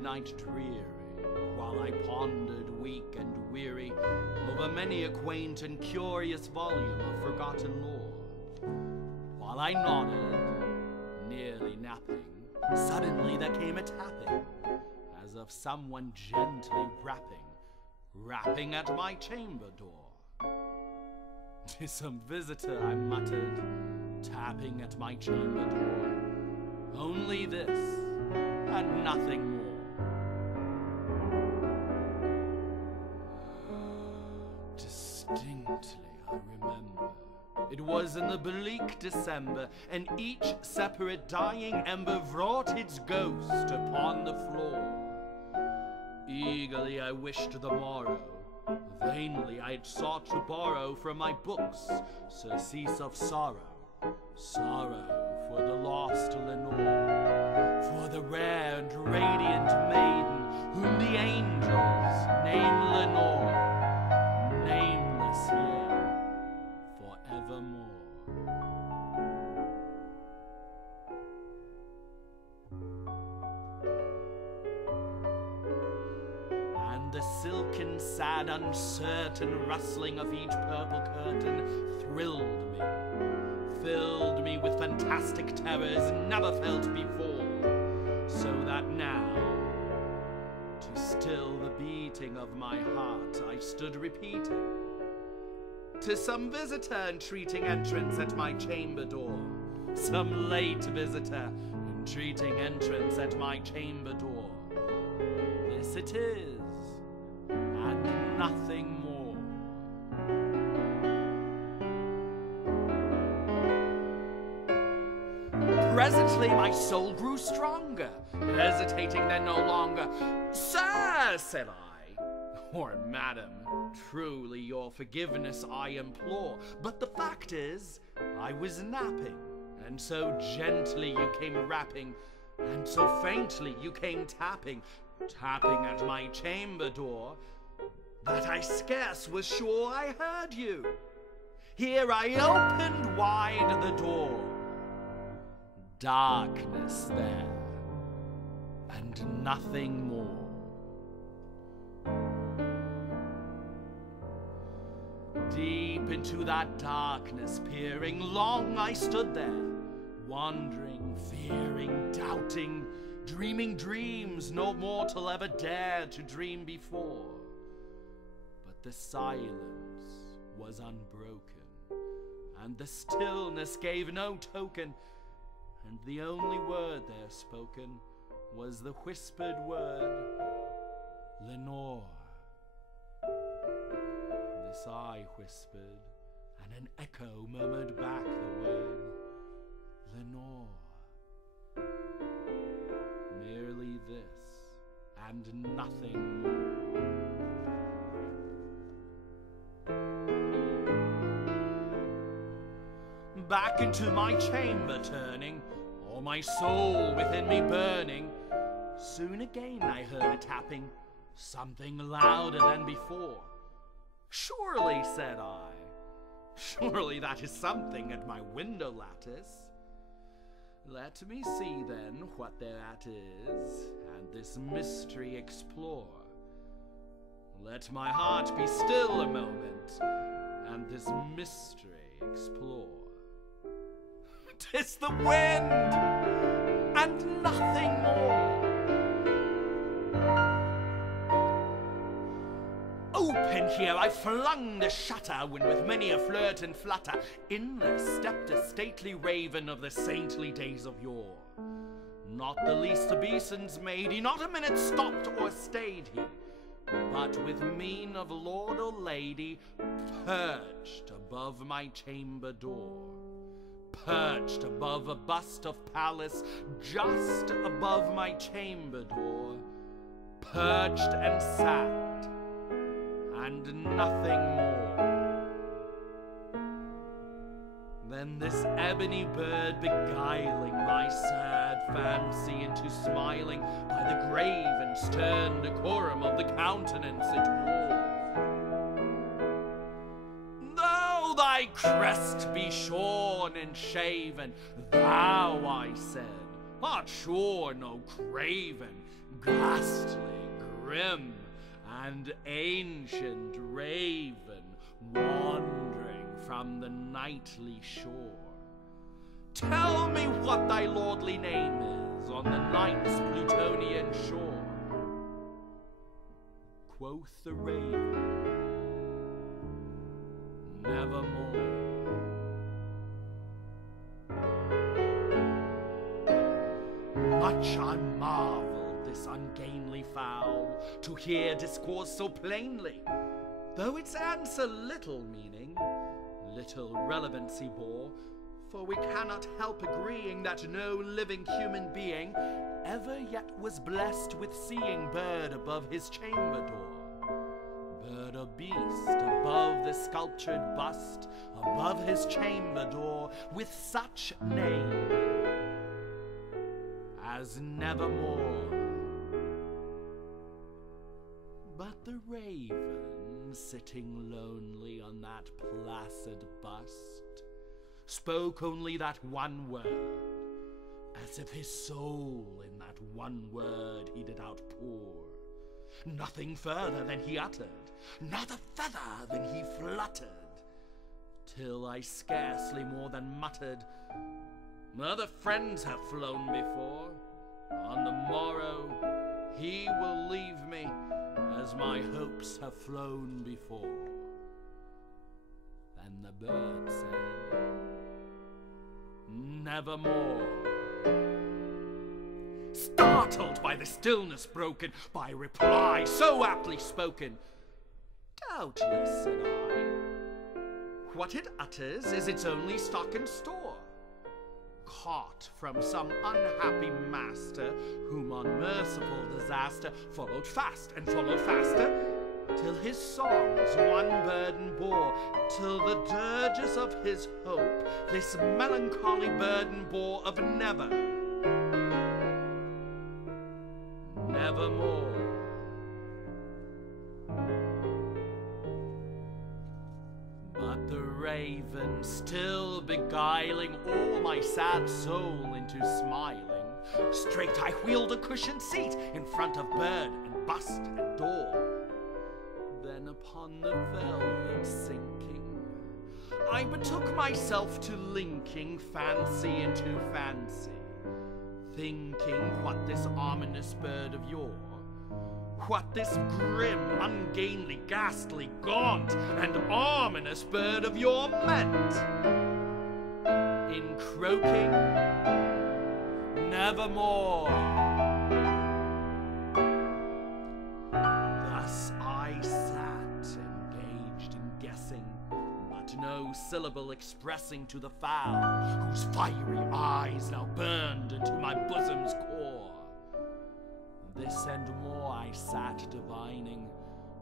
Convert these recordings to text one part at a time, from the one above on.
midnight dreary, while I pondered weak and weary over many a quaint and curious volume of forgotten lore. While I nodded, nearly napping, suddenly there came a tapping, as of someone gently rapping at my chamber door. "'Tis some visitor," I muttered, tapping at my chamber door. "Only this, and nothing more." Distinctly I remember, it was in the bleak December, and each separate dying ember wrought its ghost upon the floor. Eagerly I wished the morrow, vainly I had sought to borrow from my books surcease of sorrow, sorrow for the lost Lenore, for the rare and radiant maiden whom the angels name Lenore, nameless here forevermore. And the silken, sad, uncertain rustling of each purple curtain thrilled me, filled me with fantastic terrors never felt before, so that now, to still the beating of my heart, I stood repeating, "'Tis some visitor entreating entrance at my chamber door, some late visitor entreating entrance at my chamber door. This it is, and nothing more." Presently my soul grew stronger, hesitating then no longer. "Sir," said I, "or madam, truly your forgiveness I implore, but the fact is, I was napping, and so gently you came rapping, and so faintly you came tapping at my chamber door, that I scarce was sure I heard you. Here I opened wide the door. Darkness there, and nothing more. Deep into that darkness peering, long I stood there, wondering, fearing, doubting, dreaming dreams no mortal ever dared to dream before. But the silence was unbroken, and the stillness gave no token, and the only word there spoken was the whispered word, "Lenore." This I whispered, and an echo murmured back the word, "Lenore." Merely this, and nothing more. Back into my chamber turning, all my soul within me burning, soon again I heard a tapping, something louder than before. "Surely," said I, "surely that is something at my window lattice. Let me see then what thereat is, and this mystery explore. Let my heart be still a moment, and this mystery explore. 'Tis the wind, and nothing more." Open here I flung the shutter, when with many a flirt and flutter in there stepped a stately raven of the saintly days of yore. Not the least obeisance made he, not a minute stopped or stayed he, but with mien of lord or lady perched above my chamber door, perched above a bust of Pallas, just above my chamber door, perched and sat, and nothing more. Then this ebony bird, beguiling my sad fancy into smiling by the grave and stern decorum of the countenance it wore. "Though thy crest be shorn and shaven, thou," I said, "art sure no craven, ghastly, grim, and ancient raven wandering from the nightly shore. Tell me what thy lordly name is on the night's Plutonian shore. Quoth the raven, nevermore. Much I marveled this ungainly fowl to hear discourse so plainly, though its answer little meaning, little relevancy bore, for we cannot help agreeing that no living human being ever yet was blessed with seeing bird above his chamber door, bird or beast above the sculptured bust, above his chamber door, with such name as nevermore. But the raven, sitting lonely on that placid bust, spoke only that one word, as if his soul in that one word he did outpour. Nothing further than he uttered, not a feather than he fluttered, till I scarcely more than muttered, other friends have flown before, on the morrow he will leave me, as my hopes have flown before. Then the bird said, nevermore. Startled by the stillness broken, by reply so aptly spoken, doubtless, said I, what it utters is its only stock and store, caught from some unhappy master, whom unmerciful disaster followed fast and followed faster, till his songs one burden bore, till the dirges of his hope this melancholy burden bore of nevermore. But the raven, still beguiling all my sad soul into smiling, straight I wheeled a cushioned seat in front of bird and bust and door. Then upon the velvet sinking, I betook myself to linking fancy into fancy, thinking what this ominous bird of yore, what this grim, ungainly, ghastly, gaunt, and ominous bird of yore meant in croaking nevermore. Thus I sat, engaged in guessing, but no syllable expressing to the fowl, whose fiery eyes now burned into my bosom's core. This and more I sat divining,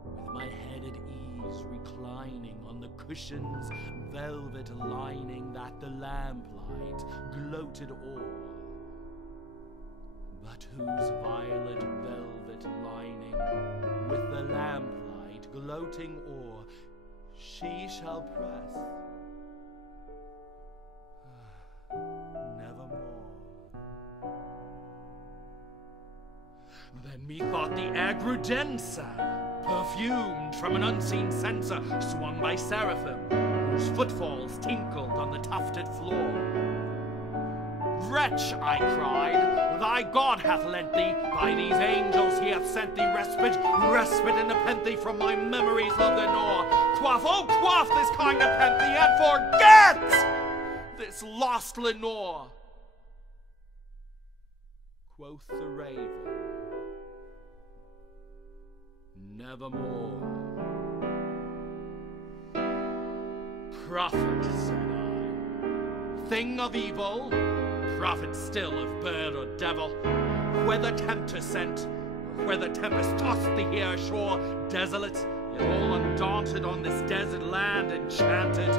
with my head at ease reclining on the cushion's velvet lining that the lamplight gloated o'er, but whose violet velvet lining, with the lamplight gloating o'er, she shall press nevermore. Then methought the agrudenza, perfumed from an unseen censer, swung by seraphim, whose footfalls tinkled on the tufted floor. Wretch, I cried, thy God hath lent thee, by these angels he hath sent thee respite, respite and nepenthe from my memories of Lenore. Quaff, oh quaff this kind nepenthe, and forget this lost Lenore. Quoth the raven, nevermore. Prophet, said I, thing of evil, prophet still of bird or devil, whether tempter sent, or whether tempest tossed thee here ashore, desolate, yet all undaunted on this desert land enchanted,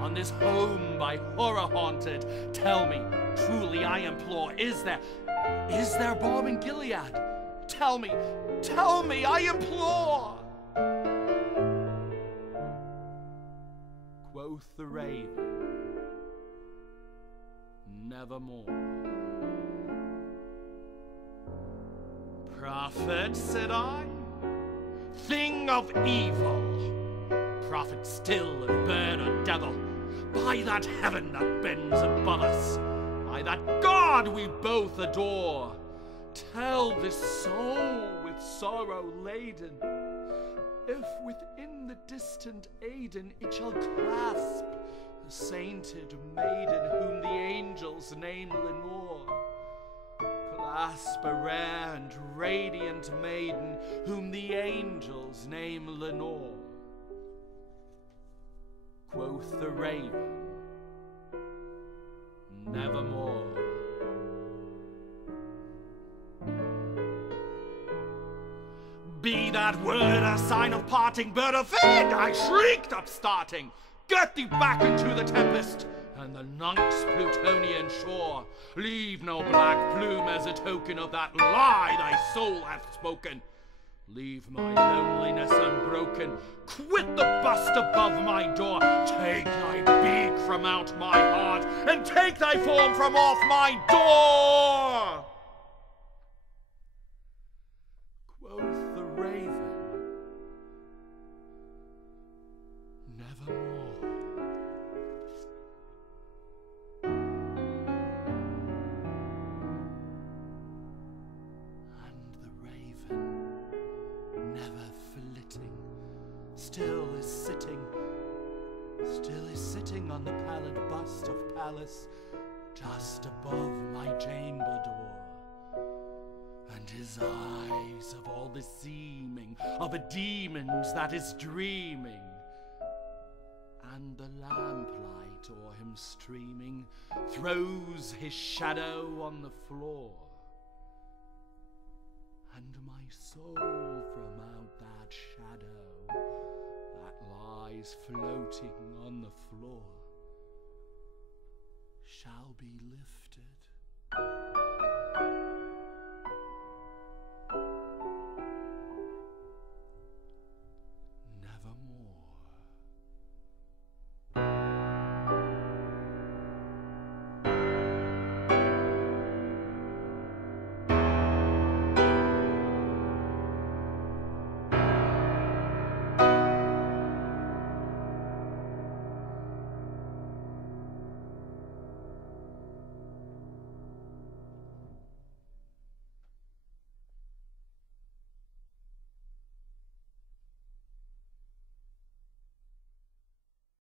on this home by horror haunted, tell me, truly I implore, is there balm in Gilead? Tell me, I implore! Quoth the raven, nevermore. Prophet, said I, thing of evil, prophet still of bird or devil, by that heaven that bends above us, by that God we both adore, tell this soul with sorrow laden, if within the distant Aden it shall clasp the sainted maiden whom the angels name Lenore. Clasp a rare and radiant maiden whom the angels name Lenore. Quoth the raven, nevermore. Be that word a sign of parting, bird of fate, I shrieked upstarting. Get thee back into the tempest, and the night's Plutonian shore. Leave no black plume as a token of that lie thy soul hath spoken. Leave my loneliness unbroken. Quit the bust above my door. Take thy beak from out my heart, and take thy form from off my door. Quoth the raven, nevermore. Still is sitting on the pallid bust of Pallas, just above my chamber door. And his eyes of all the seeming of a demon's that is dreaming, and the lamplight o'er him streaming throws his shadow on the floor. And my soul from out that shadow that lies floating on the floor shall be lifted